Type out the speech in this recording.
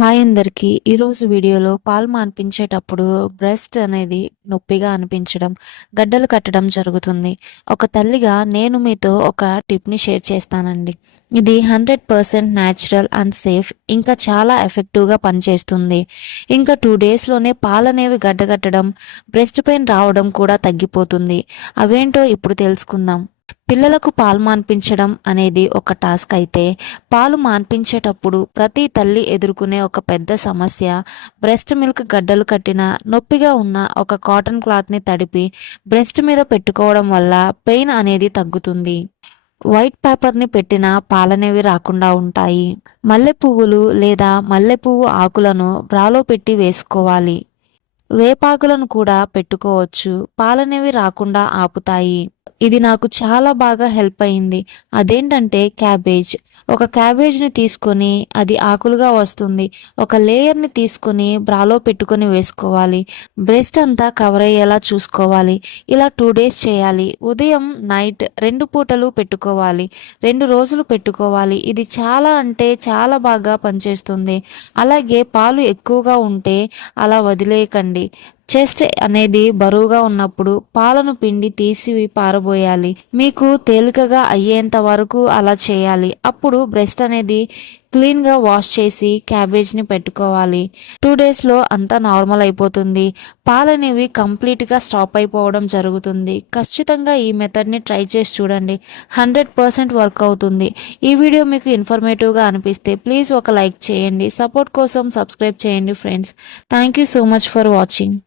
Hi అందరికీ. ఈరోజు వీడియోలో పాలు మాన్పించేటప్పుడు బ్రెస్ట్ అనేది నొప్పిగా అనిపించడం, గడ్డలు కట్టడం జరుగుతుంది. ఒక తల్లిగా నేను మీతో ఒక టిప్‌ని షేర్ చేస్తానండి. ఇది 100% న్యాచురల్ అండ్ సేఫ్. ఇంకా చాలా ఎఫెక్టివ్‌గా పనిచేస్తుంది. ఇంకా 2 డేస్‌లోనే పాలనేవి గడ్డకట్టడం, బ్రెస్ట్ పెయిన్ రావడం కూడా తగ్గిపోతుంది. అవేంటో ఇప్పుడు తెలుసుకుందాం. పిల్లలకు పాలు మాన్పించడం అనేది ఒక టాస్క్ అయితే, పాలు మాన్పించేటప్పుడు ప్రతి తల్లి ఎదుర్కొనే ఒక పెద్ద సమస్య బ్రెస్ట్ మిల్క్ గడ్డలు కట్టిన నొప్పిగా ఉన్న ఒక కాటన్ క్లాత్ని తడిపి బ్రెస్ట్ మీద పెట్టుకోవడం వల్ల పెయిన్ అనేది తగ్గుతుంది. వైట్ పేపర్ని పెట్టిన పాలనేవి రాకుండా ఉంటాయి. మల్లె పువ్వులు లేదా మల్లె పువ్వు ఆకులను బ్రాలో పెట్టి వేసుకోవాలి. వేపాకులను కూడా పెట్టుకోవచ్చు. పాలనేవి రాకుండా ఆపుతాయి. ఇది నాకు చాలా బాగా హెల్ప్ అయింది. అదేంటంటే క్యాబేజ్. ఒక క్యాబేజ్‌ని తీసుకొని అది ఆకులుగా వస్తుంది. ఒక లేయర్‌ని తీసుకొని బ్రాలో పెట్టుకొని వేసుకోవాలి. బ్రెస్ట్ అంతా కవర్ అయ్యేలా చూసుకోవాలి. ఇలా 2 డేస్ చేయాలి. ఉదయం, నైట్ 2 పూటలు పెట్టుకోవాలి. 2 రోజులు పెట్టుకోవాలి. ఇది చాలా అంటే చాలా బాగా పనిచేస్తుంది. అలాగే పాలు ఎక్కువగా ఉంటే అలా వదిలేయకండి. చెస్ట్ అనేది బరువుగా ఉన్నప్పుడు పాలను పిండి తీసి పారబోయాలి. మీకు తేలికగా అయ్యేంత వరకు అలా చేయాలి. అప్పుడు బ్రెస్ట్ అనేది క్లీన్‌గా వాష్ చేసి క్యాబేజ్‌ని పెట్టుకోవాలి. 2 డేస్‌లో అంతా నార్మల్ అయిపోతుంది. పాలనేవి కంప్లీట్‌గా స్టాప్ అయిపోవడం జరుగుతుంది. ఖచ్చితంగా ఈ మెథడ్‌ని ట్రై చేసి చూడండి. 100% వర్క్ అవుతుంది. ఈ వీడియో మీకు ఇన్ఫర్మేటివ్‌గా అనిపిస్తే ప్లీజ్ ఒక లైక్ చేయండి. సపోర్ట్ కోసం సబ్స్క్రైబ్ చేయండి friends. Thank you so much for watching.